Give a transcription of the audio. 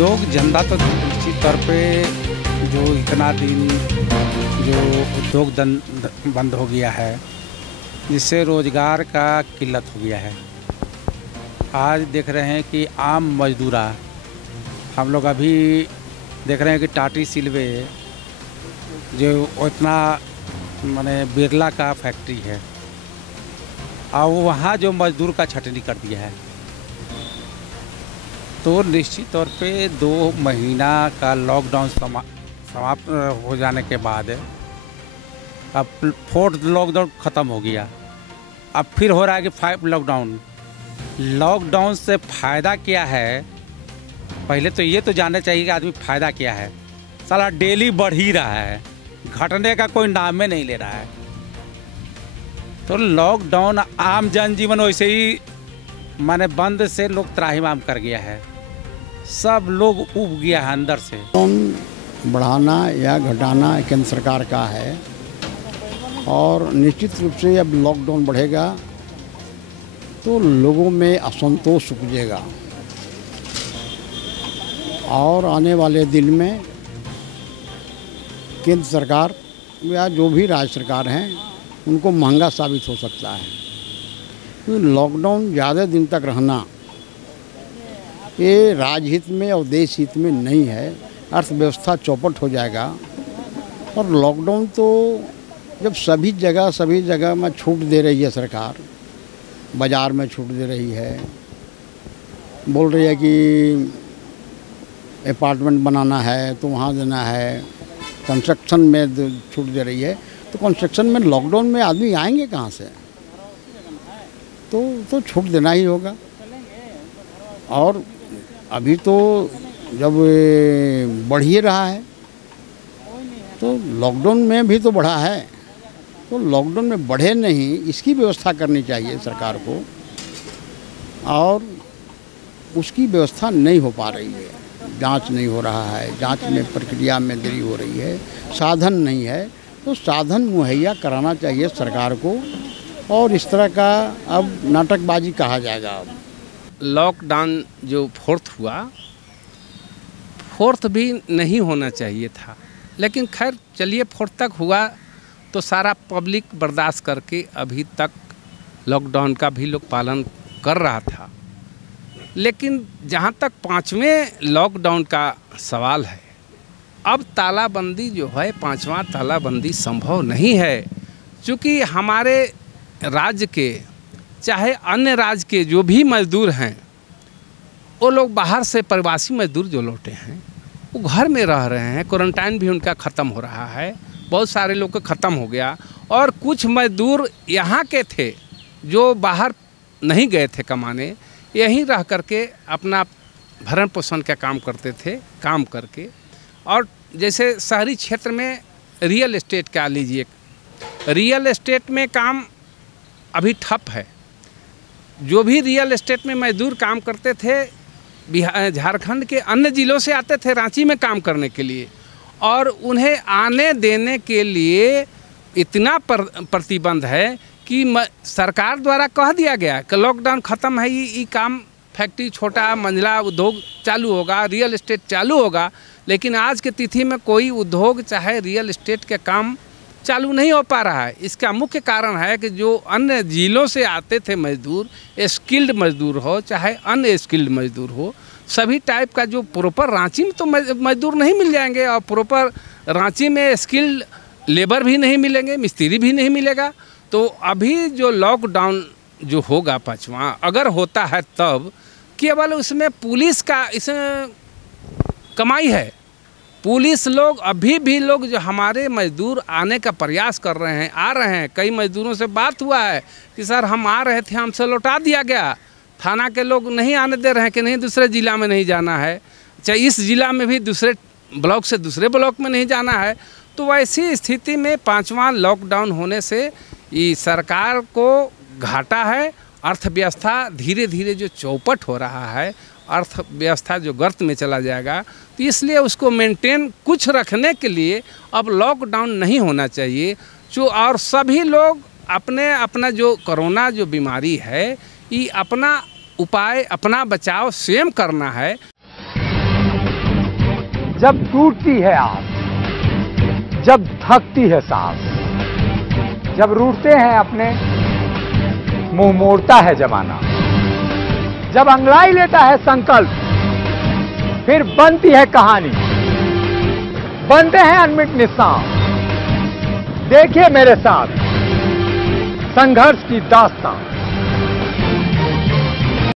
उद्योग धंधा तो निश्चित तौर पे जो इतना दिन जो उद्योग बंद हो गया है, जिससे रोज़गार का किल्लत हो गया है। आज देख रहे हैं कि आम मजदूरा हम लोग अभी देख रहे हैं कि टाटी सिलवे जो इतना माने बिरला का फैक्ट्री है और वहाँ जो मजदूर का छटनी कर दिया है, तो निश्चित तौर पे 2 महीना का लॉकडाउन समाप्त हो जाने के बाद अब 4th लॉकडाउन ख़त्म हो गया। अब फिर हो रहा है कि 5 लॉकडाउन से फ़ायदा क्या है? पहले तो ये तो जानना चाहिए कि आदमी फ़ायदा क्या है। साला डेली बढ़ ही रहा है, घटने का कोई नाम ही नहीं ले रहा है। तो लॉकडाउन आम जनजीवन वैसे ही माने बंद से लोग त्राहिमाम कर गया है, सब लोग उब गया है अंदर से। लॉकडाउन बढ़ाना या घटाना केंद्र सरकार का है और निश्चित रूप से अब लॉकडाउन बढ़ेगा तो लोगों में असंतोष उपजेगा और आने वाले दिन में केंद्र सरकार या जो भी राज्य सरकार हैं उनको महंगा साबित हो सकता है। क्योंकि लॉकडाउन ज़्यादा दिन तक रहना ये राज्य हित में और देश हित में नहीं है। अर्थव्यवस्था चौपट हो जाएगा और लॉकडाउन तो जब सभी जगह में छूट दे रही है सरकार, बाज़ार में छूट दे रही है, बोल रही है कि अपार्टमेंट बनाना है तो वहाँ देना है, कंस्ट्रक्शन में छूट दे रही है, तो कंस्ट्रक्शन में लॉकडाउन में आदमी आएंगे कहाँ से? तो छूट देना ही होगा। और अभी तो जब बढ़ ही रहा है तो लॉकडाउन में भी तो बढ़ा है, तो लॉकडाउन में बढ़े नहीं इसकी व्यवस्था करनी चाहिए सरकार को, और उसकी व्यवस्था नहीं हो पा रही है। जांच नहीं हो रहा है, जांच में प्रक्रिया में देरी हो रही है, साधन नहीं है, तो साधन मुहैया कराना चाहिए सरकार को। और इस तरह का अब नाटकबाजी कहा जाएगा। अब लॉकडाउन जो 4th हुआ, 4th भी नहीं होना चाहिए था, लेकिन खैर चलिए 4th तक हुआ तो सारा पब्लिक बर्दाश्त करके अभी तक लॉकडाउन का भी लोग पालन कर रहा था। लेकिन जहाँ तक 5वें लॉकडाउन का सवाल है, अब तालाबंदी जो है 5वां तालाबंदी संभव नहीं है, क्योंकि हमारे राज्य के चाहे अन्य राज्य के जो भी मजदूर हैं, वो लोग बाहर से प्रवासी मजदूर जो लौटे हैं वो घर में रह रहे हैं। क्वारंटाइन भी उनका ख़त्म हो रहा है, बहुत सारे लोग का ख़त्म हो गया। और कुछ मजदूर यहाँ के थे जो बाहर नहीं गए थे कमाने, यहीं रह करके अपना भरण पोषण का काम करते थे, काम करके। और जैसे शहरी क्षेत्र में रियल एस्टेट का लीजिए, रियल एस्टेट में काम अभी ठप है। जो भी रियल एस्टेट में मजदूर काम करते थे बिहार झारखंड के अन्य ज़िलों से आते थे रांची में काम करने के लिए, और उन्हें आने देने के लिए इतना प्रतिबंध है कि सरकार द्वारा कह दिया गया कि लॉकडाउन ख़त्म है, ये काम फैक्ट्री छोटा मंझला उद्योग चालू होगा, रियल एस्टेट चालू होगा। लेकिन आज के तिथि में कोई उद्योग चाहे रियल एस्टेट के काम चालू नहीं हो पा रहा है। इसका मुख्य कारण है कि जो अन्य ज़िलों से आते थे मजदूर, स्किल्ड मजदूर हो चाहे अन स्किल्ड मजदूर हो, सभी टाइप का जो प्रॉपर रांची में तो मजदूर नहीं मिल जाएंगे, और प्रॉपर रांची में स्किल्ड लेबर भी नहीं मिलेंगे, मिस्त्री भी नहीं मिलेगा। तो अभी जो लॉकडाउन जो होगा 5वां अगर होता है तब केवल उसमें पुलिस का इसमें कमाई है। पुलिस लोग अभी भी लोग जो हमारे मजदूर आने का प्रयास कर रहे हैं, आ रहे हैं। कई मजदूरों से बात हुआ है कि सर हम आ रहे थे, हमसे लौटा दिया गया, थाना के लोग नहीं आने दे रहे हैं कि नहीं दूसरे ज़िला में नहीं जाना है, चाहे इस ज़िला में भी दूसरे ब्लॉक से दूसरे ब्लॉक में नहीं जाना है। तो वैसी स्थिति में 5वां लॉकडाउन होने से ये सरकार को घाटा है। अर्थव्यवस्था धीरे धीरे जो चौपट हो रहा है, अर्थव्यवस्था जो गर्त में चला जाएगा, तो इसलिए उसको मेंटेन कुछ रखने के लिए अब लॉकडाउन नहीं होना चाहिए। जो और सभी लोग अपना जो कोरोना जो बीमारी है, ये अपना उपाय अपना बचाव स्वयं करना है। जब टूटती है आस, जब थकती है सांस, जब रूठते हैं अपने, मुंह मोड़ता है जमाना, जब अंगड़ाई लेता है संकल्प, फिर बनती है कहानी, बनते हैं अनमिट निशान। देखिए मेरे साथ संघर्ष की दास्तां।